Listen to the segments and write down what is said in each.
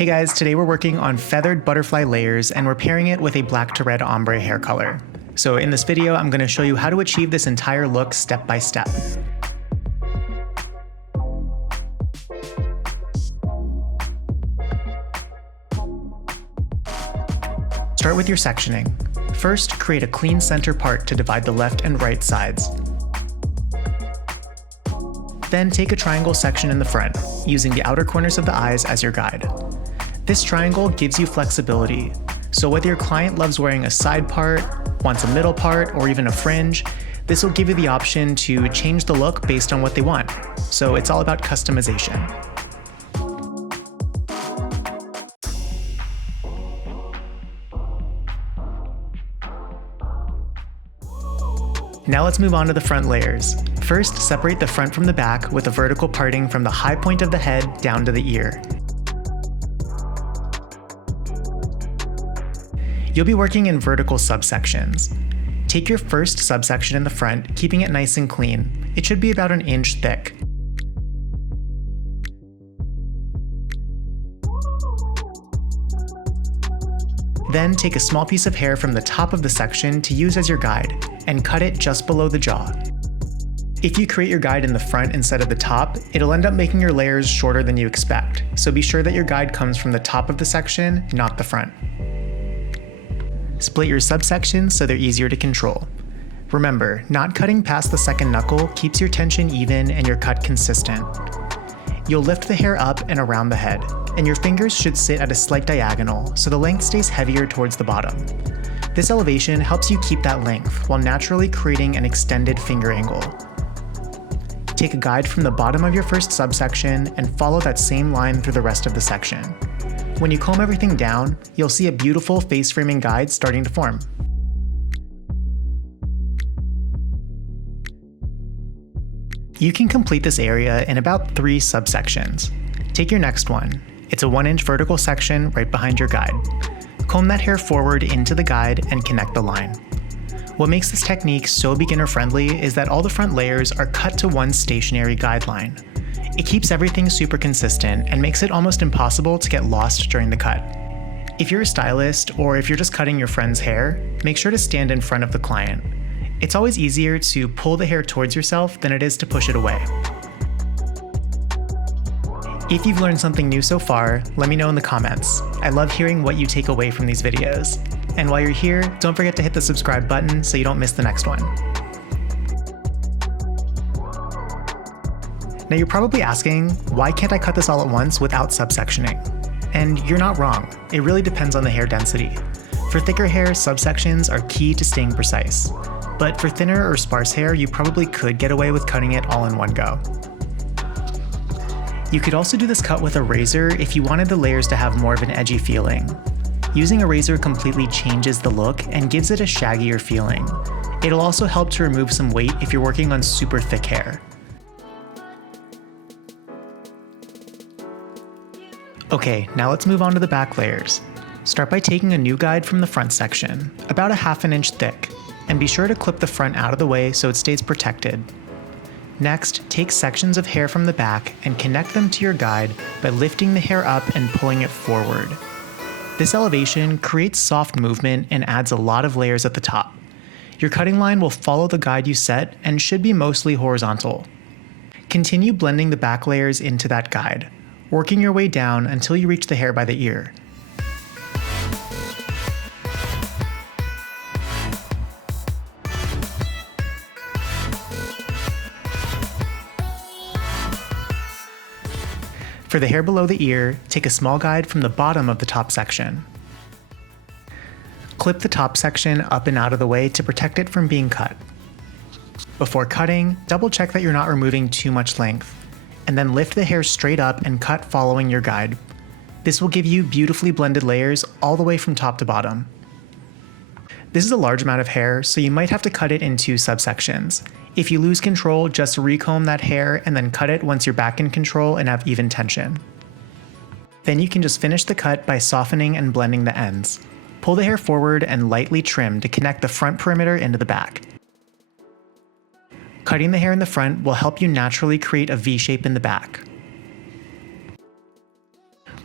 Hey guys, today we're working on feathered butterfly layers and we're pairing it with a black to red ombre hair color. So in this video, I'm going to show you how to achieve this entire look step by step. Start with your sectioning. First, create a clean center part to divide the left and right sides. Then take a triangle section in the front, using the outer corners of the eyes as your guide. This triangle gives you flexibility, so whether your client loves wearing a side part, wants a middle part, or even a fringe, this will give you the option to change the look based on what they want. So it's all about customization. Now let's move on to the front layers. First, separate the front from the back with a vertical parting from the high point of the head down to the ear. You'll be working in vertical subsections. Take your first subsection in the front, keeping it nice and clean. It should be about an inch thick. Then take a small piece of hair from the top of the section to use as your guide, and cut it just below the jaw. If you create your guide in the front instead of the top, it'll end up making your layers shorter than you expect, so be sure that your guide comes from the top of the section, not the front. Split your subsections so they're easier to control. Remember, not cutting past the second knuckle keeps your tension even and your cut consistent. You'll lift the hair up and around the head, and your fingers should sit at a slight diagonal so the length stays heavier towards the bottom. This elevation helps you keep that length while naturally creating an extended finger angle. Take a guide from the bottom of your first subsection and follow that same line through the rest of the section. When you comb everything down, you'll see a beautiful face framing guide starting to form. You can complete this area in about 3 subsections. Take your next one. It's a 1-inch vertical section right behind your guide. Comb that hair forward into the guide and connect the line. What makes this technique so beginner-friendly is that all the front layers are cut to one stationary guideline. It keeps everything super consistent and makes it almost impossible to get lost during the cut. If you're a stylist or if you're just cutting your friend's hair, make sure to stand in front of the client. It's always easier to pull the hair towards yourself than it is to push it away. If you've learned something new so far, let me know in the comments. I love hearing what you take away from these videos. And while you're here, don't forget to hit the subscribe button so you don't miss the next one. Now you're probably asking, why can't I cut this all at once without subsectioning? And you're not wrong, it really depends on the hair density. For thicker hair, subsections are key to staying precise. But for thinner or sparse hair, you probably could get away with cutting it all in one go. You could also do this cut with a razor if you wanted the layers to have more of an edgy feeling. Using a razor completely changes the look and gives it a shaggier feeling. It'll also help to remove some weight if you're working on super thick hair. Okay, now let's move on to the back layers. Start by taking a new guide from the front section, about a 1/2 inch thick, and be sure to clip the front out of the way so it stays protected. Next, take sections of hair from the back and connect them to your guide by lifting the hair up and pulling it forward. This elevation creates soft movement and adds a lot of layers at the top. Your cutting line will follow the guide you set and should be mostly horizontal. Continue blending the back layers into that guide, working your way down until you reach the hair by the ear. For the hair below the ear, take a small guide from the bottom of the top section. Clip the top section up and out of the way to protect it from being cut. Before cutting, double check that you're not removing too much length, and then lift the hair straight up and cut following your guide. This will give you beautifully blended layers all the way from top to bottom. This is a large amount of hair, so you might have to cut it in 2 subsections. If you lose control, just recomb that hair and then cut it once you're back in control and have even tension. Then you can just finish the cut by softening and blending the ends. Pull the hair forward and lightly trim to connect the front perimeter into the back. Cutting the hair in the front will help you naturally create a V shape in the back.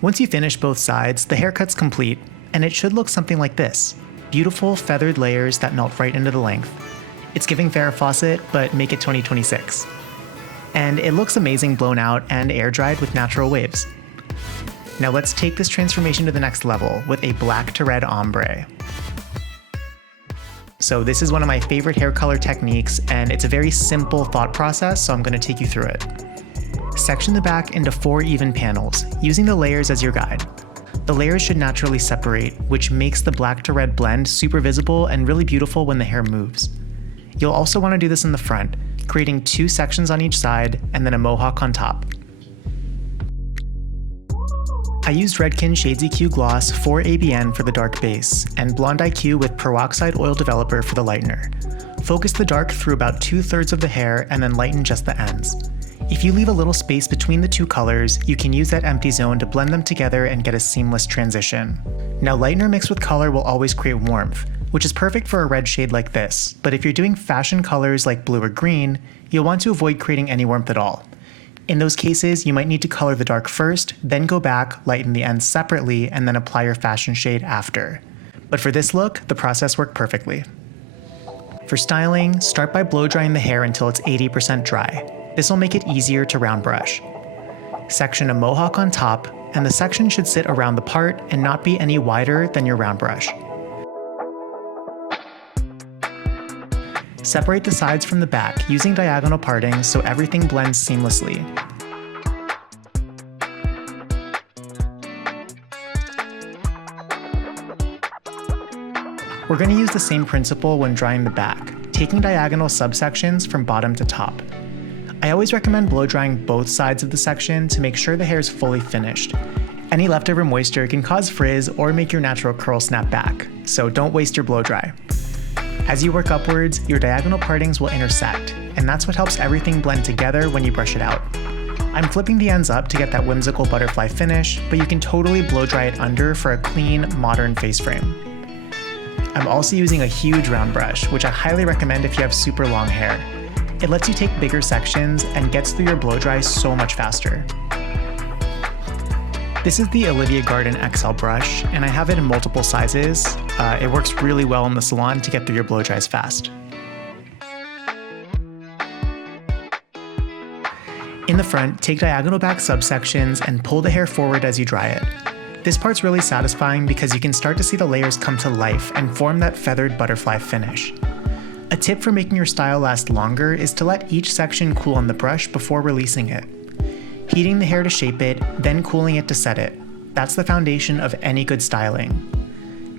Once you finish both sides, the haircut's complete, and it should look something like this. Beautiful feathered layers that melt right into the length. It's giving Farrah Fawcett, but make it 2026. And it looks amazing blown out and air dried with natural waves. Now let's take this transformation to the next level with a black to red ombre. So this is one of my favorite hair color techniques, and it's a very simple thought process, so I'm going to take you through it. Section the back into 4 even panels, using the layers as your guide. The layers should naturally separate, which makes the black to red blend super visible and really beautiful when the hair moves. You'll also want to do this in the front, creating 2 sections on each side and then a mohawk on top. I used Redken Shades EQ Gloss 4 ABN for the dark base, and Blonde IQ with Peroxide Oil Developer for the lightener. Focus the dark through about 2/3 of the hair and then lighten just the ends. If you leave a little space between the 2 colors, you can use that empty zone to blend them together and get a seamless transition. Now lightener mixed with color will always create warmth, which is perfect for a red shade like this, but if you're doing fashion colors like blue or green, you'll want to avoid creating any warmth at all. In those cases, you might need to color the dark first, then go back, lighten the ends separately, and then apply your fashion shade after. But for this look, the process worked perfectly. For styling, start by blow drying the hair until it's 80% dry. This will make it easier to round brush. Section a mohawk on top, and the section should sit around the part and not be any wider than your round brush. Separate the sides from the back using diagonal parting so everything blends seamlessly. We're going to use the same principle when drying the back, taking diagonal subsections from bottom to top. I always recommend blow drying both sides of the section to make sure the hair is fully finished. Any leftover moisture can cause frizz or make your natural curl snap back, so don't waste your blow dry. As you work upwards, your diagonal partings will intersect, and that's what helps everything blend together when you brush it out. I'm flipping the ends up to get that whimsical butterfly finish, but you can totally blow dry it under for a clean, modern face frame. I'm also using a huge round brush, which I highly recommend if you have super long hair. It lets you take bigger sections and gets through your blow dry so much faster. This is the Olivia Garden XL brush, and I have it in multiple sizes. It works really well in the salon to get through your blow dries fast. In the front, take diagonal back subsections and pull the hair forward as you dry it. This part's really satisfying because you can start to see the layers come to life and form that feathered butterfly finish. A tip for making your style last longer is to let each section cool on the brush before releasing it. Heating the hair to shape it, then cooling it to set it. That's the foundation of any good styling.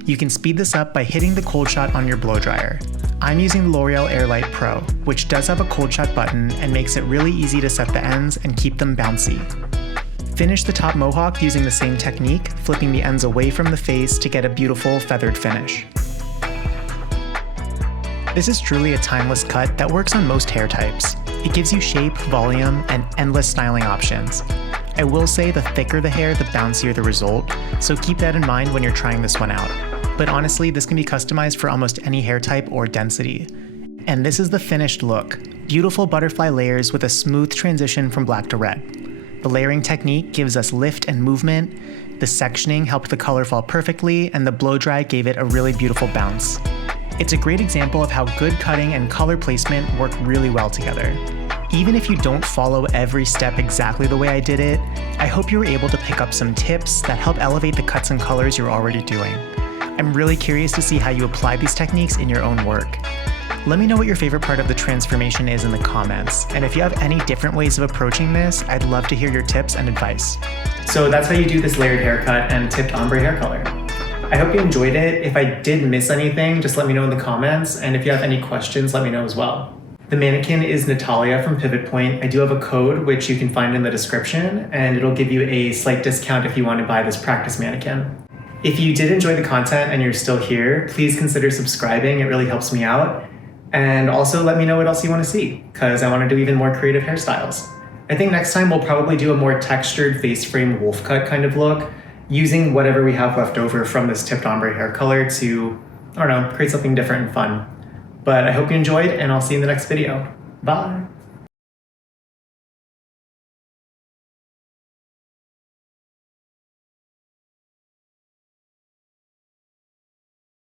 You can speed this up by hitting the cold shot on your blow dryer. I'm using the L'Oreal Airlight Pro, which does have a cold shot button and makes it really easy to set the ends and keep them bouncy. Finish the top mohawk using the same technique, flipping the ends away from the face to get a beautiful feathered finish. This is truly a timeless cut that works on most hair types. It gives you shape, volume, and endless styling options. I will say the thicker the hair, the bouncier the result, so keep that in mind when you're trying this one out. But honestly, this can be customized for almost any hair type or density. And this is the finished look. Beautiful butterfly layers with a smooth transition from black to red. The layering technique gives us lift and movement, the sectioning helped the color fall perfectly, and the blow dry gave it a really beautiful bounce. It's a great example of how good cutting and color placement work really well together. Even if you don't follow every step exactly the way I did it, I hope you were able to pick up some tips that help elevate the cuts and colors you're already doing. I'm really curious to see how you apply these techniques in your own work. Let me know what your favorite part of the transformation is in the comments, and if you have any different ways of approaching this, I'd love to hear your tips and advice. So that's how you do this layered haircut and tipped ombre hair color. I hope you enjoyed it. If I did miss anything, just let me know in the comments, and if you have any questions, let me know as well. The mannequin is Natalia from Pivot Point. I do have a code which you can find in the description, and it'll give you a slight discount if you want to buy this practice mannequin. If you did enjoy the content and you're still here, please consider subscribing. It really helps me out. And also let me know what else you want to see, because I want to do even more creative hairstyles. I think next time we'll probably do a more textured face frame wolf cut kind of look, using whatever we have left over from this tipped ombre hair color to, I don't know, create something different and fun. But I hope you enjoyed, and I'll see you in the next video. Bye!